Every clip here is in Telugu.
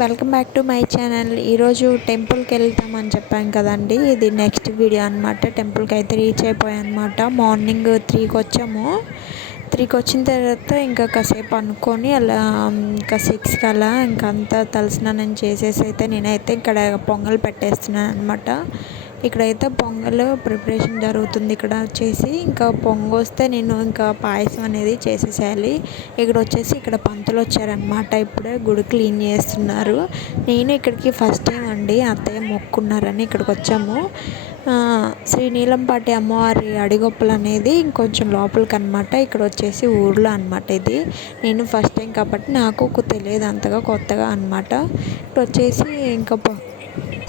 Welcome back to my channel. ఈరోజు టెంపుల్కి వెళ్తామని చెప్పాను కదండి, ఇది నెక్స్ట్ వీడియో అనమాట. టెంపుల్కి అయితే రీచ్ అయిపోయాం అనమాట. మార్నింగ్ 3కి వచ్చాము. 3కి వచ్చిన తర్వాత ఇంకా కాసేపు అనుకొని అలా ఇంకా 6కి అలా ఇంకంతా తలస్నానం చేసేసి అయితే నేనైతే ఇక్కడ పొంగల్ పెట్టేస్తున్నాను అనమాట. ఇక్కడైతే పొంగల్ ప్రిపరేషన్ జరుగుతుంది. ఇక్కడ వచ్చేసి ఇంకా పొంగొస్తే నేను ఇంకా పాయసం అనేది చేసేసేయాలి. ఇక్కడ పంతులు వచ్చారనమాట. ఇప్పుడే గుడి క్లీన్ చేస్తున్నారు. నేను ఇక్కడికి ఫస్ట్ టైం అండి, అత్తయ్య మొక్కున్నారని ఇక్కడికి వచ్చాము. శ్రీ నీలంపాటి అమ్మవారి అడిగొప్పలు అనేది ఇంకొంచెం లోపలికి అనమాట. ఇక్కడ వచ్చేసి ఊర్లో అనమాట. ఇది నేను ఫస్ట్ టైం కాబట్టి నాకు తెలియదు అంతగా, కొత్తగా అనమాట. ఇక్కడ వచ్చేసి ఇంకా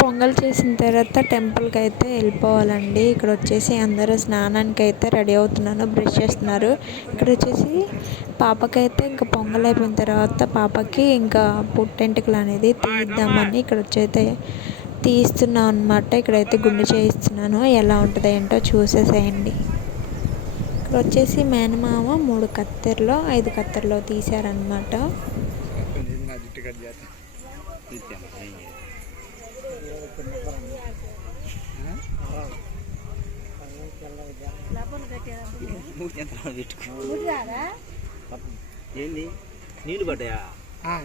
పొంగల్ చేసిన తర్వాత టెంపుల్కి అయితే వెళ్ళిపోవాలండి. ఇక్కడ వచ్చేసి అందరూ స్నానానికి అయితే రెడీ అవుతున్నాను, బ్రష్ చేస్తున్నారు. ఇక్కడ వచ్చేసి పాపకైతే ఇంకా పొంగల్ అయిపోయిన తర్వాత పాపకి ఇంకా పుట్టెంటుకలు అనేది తీద్దామని ఇక్కడ వచ్చైతే తీస్తున్నాను అనమాట. ఇక్కడైతే గుండు చేయిస్తున్నాను. ఎలా ఉంటుందో ఏంటో చూసేసేయండి. ఇక్కడ వచ్చేసి మేనమామ 3 కత్తెరలో 5 కత్తెరలో తీశారనమాట. ఏంది నీళ్ళు పడ్డాయా?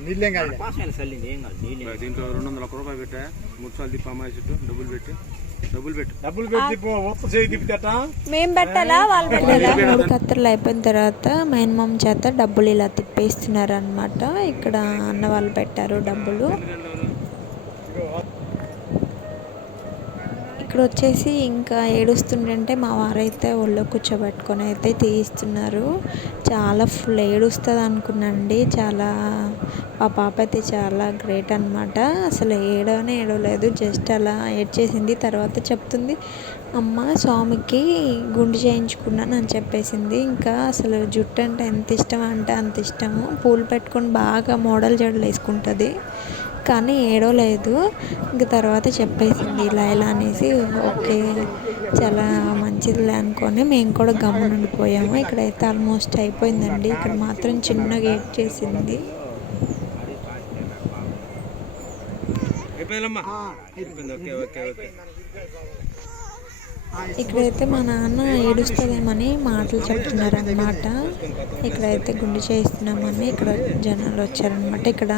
నీళ్ళేం కాదు, చల్లింది ఏం కాదు. దీంట్లో 201 రూపాయలు పెట్టా, 3 సార్లు తిప్పి అమ్మాయి చుట్టూ డబ్బులు పెట్టి మేము పెట్టాలా వాళ్ళు పెట్టాలా? 3 కత్తెరలు అయిపోయిన తర్వాత మేనమామ చేత డబ్బులు ఇలా తిప్పేస్తున్నారు అనమాట. ఇక్కడ అన్న వాళ్ళు పెట్టారు డబ్బులు. ఇక్కడ వచ్చేసి ఇంకా ఏడుస్తుంటే మా వారైతే ఒళ్ళో కూర్చోబెట్టుకొని అయితే తీయిస్తున్నారు. చాలా ఫుల్ ఏడుస్తుంది అనుకున్నాండి. చాలా ఆ పాప అయితే చాలా గ్రేట్ అనమాట. అసలు ఏడవలేదు, జస్ట్ అలా ఏడ్చేసింది. తర్వాత చెప్తుంది, అమ్మ స్వామికి గుండు చేయించుకున్నాను అని చెప్పేసింది. ఇంకా అసలు జుట్టు అంటే ఎంత ఇష్టం అంటే అంత ఇష్టము. పూలు పెట్టుకొని బాగా మోడల్ జడలు వేసుకుంటుంది, కానీ ఏడవలేదు. ఇంక తర్వాత చెప్పేసింది ఇలా అనేసి. ఓకే, చాలా మంచిదిలే అనుకొని మేము కూడా గమ్మున ఉండిపోయాము. ఇక్కడైతే ఆల్మోస్ట్ అయిపోయిందండి. ఇక్కడ మాత్రం చిన్నగా ఏడ్ చేసింది. ఇక్కడైతే మా నాన్న ఏడుస్తుందేమని మాటలు చెప్తున్నారు అనమాట. ఇక్కడైతే గుండు చేయిస్తున్నామని ఇక్కడ జనాలు వచ్చారనమాట. ఇక్కడ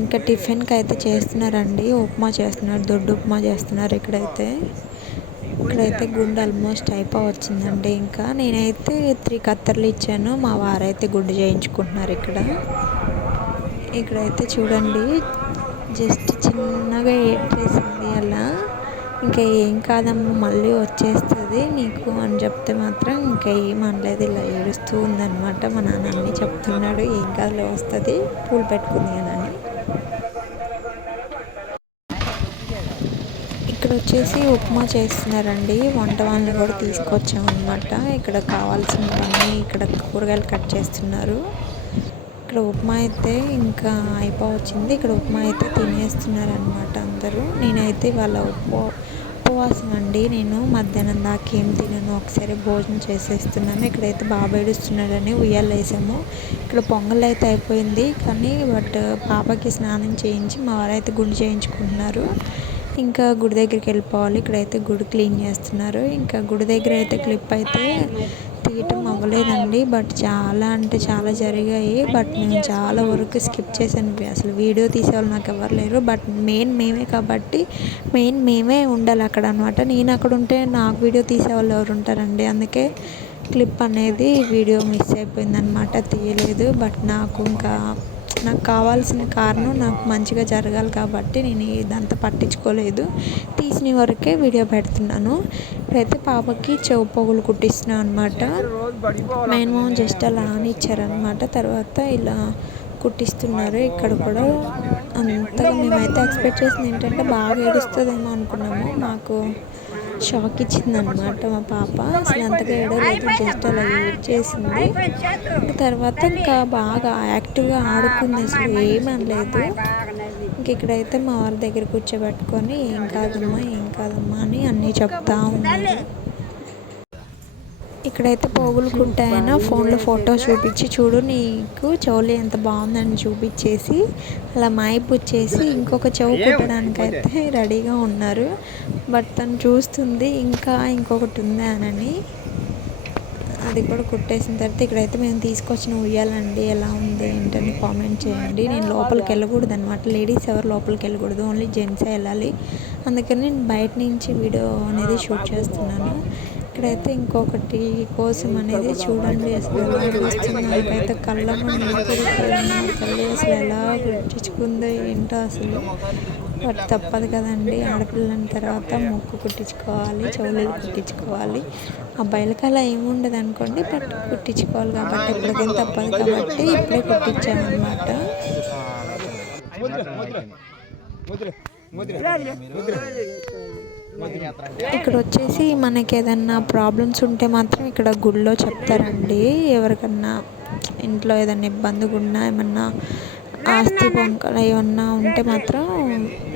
ఇంకా టిఫిన్కి అయితే చేస్తున్నారండి, ఉప్మా చేస్తున్నారు, దొడ్డు ఉప్మా చేస్తున్నారు. ఇక్కడైతే గుండు ఆల్మోస్ట్ అయిపోవచ్చిందండి. ఇంకా నేనైతే 3 కత్తెరలు ఇచ్చాను, మా వారైతే గుండు చేయించుకుంటున్నారు. ఇక్కడైతే చూడండి, జస్ట్ చిన్నగా ఏడ్ చేసింది అలా. ఇంకా ఏం కాదమ్మా మళ్ళీ వచ్చేస్తుంది నీకు అని చెప్తే మాత్రం ఇంకా ఏమనలేదు, ఇలా ఏడుస్తూ ఉందన్నమాట. మా నాన్న అన్నీ చెప్తున్నాడు, ఏం కాదులే వస్తుంది, పూలు పెట్టుకుంది అని. ఇక్కడ వచ్చేసి ఉప్మా చేస్తున్నారండి. వంట వాళ్ళని కూడా తీసుకొచ్చామన్నమాట. ఇక్కడ కావాల్సినవన్నీ ఇక్కడ కూరగాయలు కట్ చేస్తున్నారు. ఇక్కడ ఉప్మా అయితే ఇంకా అయిపోవచ్చింది. ఇక్కడ ఉప్మా అయితే తినేస్తున్నారనమాట అందరూ. నేనైతే వాళ్ళ ఉపవాసం అండి. నేను మధ్యాహ్నం దాకా ఏం తినను, ఒకసారి భోజనం చేసేస్తున్నాను. ఇక్కడైతే బాబు ఏడుస్తున్నాడని ఉయ్యాలు వేసాము. ఇక్కడ పొంగల్ అయితే అయిపోయింది, కానీ పాపకి స్నానం చేయించి మా వారైతే గుండు చేయించుకుంటున్నారు. ఇంకా గుడి దగ్గరికి వెళ్ళిపోవాలి. ఇక్కడైతే గుడి క్లీన్ చేస్తున్నారు. ఇంకా గుడి దగ్గర అయితే క్లిప్ అయితే తీయటం అవ్వలేదండి, బట్ చాలా అంటే చాలా జరిగాయి. బట్ నేను చాలా వరకు స్కిప్ చేశాను. అసలు వీడియో తీసేవాళ్ళు నాకు ఎవరు లేరు, బట్ మేమే కాబట్టి మేమే ఉండాలి అక్కడ అనమాట. నేను అక్కడ ఉంటే నాకు వీడియో తీసేవాళ్ళు ఎవరు ఉంటారండి. అందుకే క్లిప్ అనేది వీడియో మిస్ అయిపోయిందనమాట, తీయలేదు. బట్ నాకు కావాల్సిన కారణం నాకు మంచిగా జరగాలి కాబట్టి నేను ఇదంతా పట్టించుకోలేదు, తీసిన వరకే వీడియో పెడుతున్నాను. ఇప్పుడైతే పాపకి చెవు పొగులు కుట్టిస్తున్నాను అనమాట. మేనమామ జస్ట్ అలా అని ఇచ్చారనమాట. తర్వాత ఇలా కుట్టిస్తున్నారు. ఇక్కడ కూడా అంతగా మేమైతే ఎక్స్పెక్ట్ చేసింది ఏంటంటే బాగా ఏడుస్తుందేమో అనుకున్నాము. నాకు షాక్ ఇచ్చిందనమాట మా పాప. అసలు అంతగా ఏడవలేదు, జస్ట్ అలా ఏడ్ చేసింది. తర్వాత ఇంకా బాగా యాక్టివ్గా ఆడుకుంది, అసలు ఏమనలేదు. ఇక్కడైతే మా వారి దగ్గర కూర్చోబెట్టుకొని ఏం కాదమ్మా అని అన్నీ చెప్తా ఉన్నారు. ఇక్కడైతే పోగులు కుట్టాయన ఫోన్లో ఫోటో చూపించి చూడు నీకు చెవులు ఎంత బాగుందని చూపించేసి అలా మాయిపుచ్చేసి ఇంకొక చెవు కుట్టడానికి అయితే రెడీగా ఉన్నారు. బట్ తను చూస్తుంది ఇంకా ఇంకొకటి ఉందా అని. అది కూడా కుట్టేసిన తర్వాత ఇక్కడైతే మేము తీసుకొచ్చిన ఉయ్యాలండి ఎలా ఉంది ఏంటని కామెంట్ చేయండి. నేను లోపలికి వెళ్ళకూడదు అనమాట, లేడీస్ ఎవరు లోపలికి వెళ్ళకూడదు, ఓన్లీ జెంట్సే వెళ్ళాలి. అందుకని నేను బయట నుంచి వీడియో అనేది షూట్ చేస్తున్నాను. ఇక్కడైతే ఇంకొకటి కోసం అనేది చూడండి అసలు ఎలా చూస్తుంది. నాకైతే కళ్ళ తల్లి అసలు ఎలా కుట్టించుకుందో ఏంటో అసలు. బట్ తప్పదు కదండి, ఆడపిల్లల తర్వాత ముక్కు కుట్టించుకోవాలి, చెవులు కుట్టించుకోవాలి. అబ్బాయిలకి అలా ఏముండదు అనుకోండి, బట్ కుట్టించుకోవాలి కాబట్టి ఎప్పటికైనా తప్పదు కాబట్టి ఇప్పుడే కుట్టించామన్నమాట. ఇక్కడ వచ్చేసి మనకి ఏదన్నా ప్రాబ్లమ్స్ ఉంటే మాత్రం ఇక్కడ గుళ్ళో చెప్తారండి. ఎవరికన్నా ఇంట్లో ఏదన్నా ఇబ్బందిగా ఉన్నా, ఏమన్నా ఆస్తి పొంకలు ఏమన్నా ఉంటే మాత్రం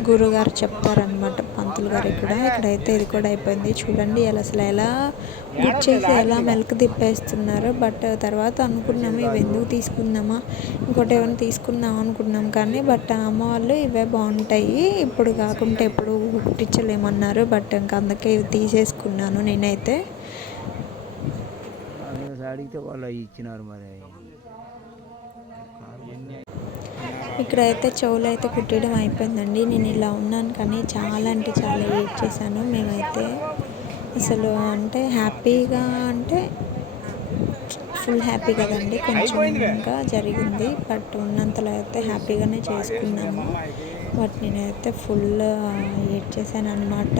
గురుగారు చెప్తారనమాట, పంతులు గారు. ఇక్కడైతే ఇది కూడా అయిపోయింది చూడండి. అసలు ఎలా గుచ్చేసి ఎలా మెలకు తిప్పేస్తున్నారు. బట్ తర్వాత అనుకున్నాము ఇవి ఎందుకు తీసుకుందామా, ఇంకోటి ఏమైనా తీసుకుందాం అనుకున్నాం. కానీ బట్ అమ్మ వాళ్ళు ఇవే బాగుంటాయి, ఇప్పుడు కాకుంటే ఎప్పుడు కుట్టించలేమన్నారు. బట్ ఇంకా అందుకే ఇవి తీసేసుకున్నాను నేనైతే. అడిగితే వాళ్ళు ఇచ్చినారు మరి. ఇక్కడైతే చెవులు అయితే కుట్టడం అయిపోయిందండి. నేను ఇలా ఉన్నాను కానీ చాలా అంటే చాలా వెయిట్ చేశాను. మేమైతే అసలు అంటే హ్యాపీగా అంటే ఫుల్ హ్యాపీ కదండి, కొంచెం ఇంకా జరిగింది. బట్ ఉన్నంతలో అయితే హ్యాపీగానే చేసుకున్నాము. బట్ నేనైతే ఫుల్ వెయిట్ చేశాను అనమాట.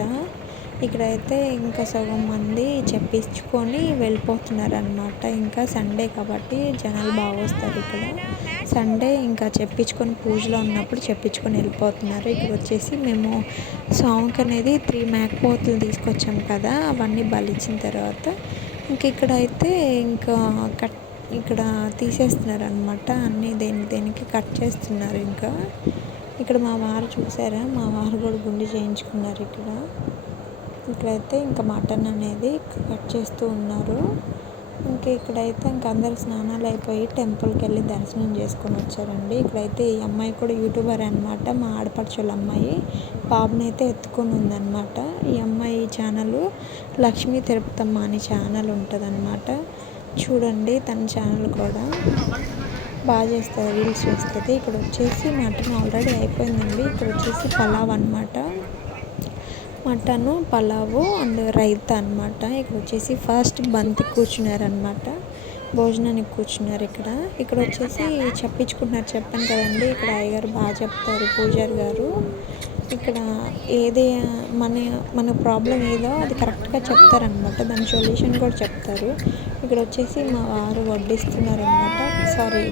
ఇక్కడైతే ఇంకా సగం మంది చెప్పించుకొని వెళ్ళిపోతున్నారు అనమాట. ఇంకా సండే కాబట్టి జనాలు బాగా వస్తారు ఇక్కడ. సండే ఇంకా చెప్పించుకొని పూజలో ఉన్నప్పుడు చెప్పించుకొని వెళ్ళిపోతున్నారు. ఇక్కడ వచ్చేసి మేము స్వామికి అనేది 3 మేకపోతులు తీసుకొచ్చాం కదా, అవన్నీ బలిచ్చిన తర్వాత ఇంక ఇక్కడైతే ఇంకా ఇక్కడ తీసేస్తున్నారు అనమాట. అన్నీ దేనికి కట్ చేస్తున్నారు. ఇంకా ఇక్కడ మా వారు చూసారా, మా వారు కూడా గుండు చేయించుకున్నారు. ఇక్కడైతే ఇంకా మటన్ అనేది కట్ చేస్తూ ఉన్నారు. ఇక్కడైతే అందరు స్నానాలు అయిపోయి టెంపుల్కి వెళ్ళి దర్శనం చేసుకొని వచ్చారండి. ఇక్కడైతే ఈ అమ్మాయి కూడా యూట్యూబర్ అనమాట, మా ఆడపడుచుల అమ్మాయి. బాబుని అయితే ఎత్తుకొని ఉందన్నమాట. ఈ అమ్మాయి ఛానల్ లక్ష్మీ తిరుపతమ్మ అని ఛానల్ ఉంటుంది అనమాట. చూడండి తన ఛానల్ కూడా బాగా చేస్తుంది, రీల్స్ చేస్తుంది. ఇక్కడ వచ్చేసి మటన్ ఆల్రెడీ అయిపోయిందండి. ఇక్కడ వచ్చేసి పలావ్ అనమాట, మటను పలావు అండ్ రైతా అనమాట. ఇక్కడ వచ్చేసి ఫస్ట్ బంతి కూర్చున్నారనమాట, భోజనానికి కూర్చున్నారు. ఇక్కడ వచ్చేసి చెప్పించుకుంటున్నారు, చెప్పాను కదండి. ఇక్కడ అయ్యగారు బాగా చెప్తారు, పూజారి గారు. ఇక్కడ ఏది మన ప్రాబ్లం ఏదో అది కరెక్ట్గా చెప్తారనమాట, దాని సొల్యూషన్ కూడా చెప్తారు. ఇక్కడ వచ్చేసి మా వారు వడ్డిస్తున్నారు అనమాట, సారీ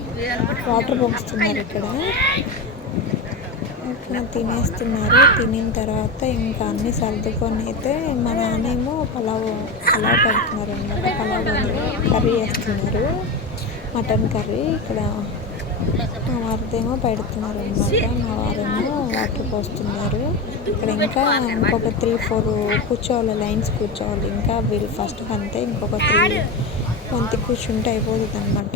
వాటర్ పోస్తున్నారు. ఇక్కడ తినేస్తున్నారు. తినిన తర్వాత ఇంకా అన్నీ సర్దుకొని అయితే మా నాన్నేమో పలావ్ పెడుతున్నారు అనమాట. పలావ్ కర్రీ చేస్తున్నారు, మటన్ కర్రీ. ఇక్కడ మా వారిదేమో పెడుతున్నారు అనమాట. మా వారేమో వాటర్ పోస్తున్నారు. ఇక్కడ ఇంకా ఇంకొక 3-4 కూర్చోవాలి, లైన్స్ కూర్చోవాలి. ఇంకా వీళ్ళు ఫస్ట్ అంతే, ఇంకొక 3 కూర్చుంటే అయిపోతుంది అనమాట.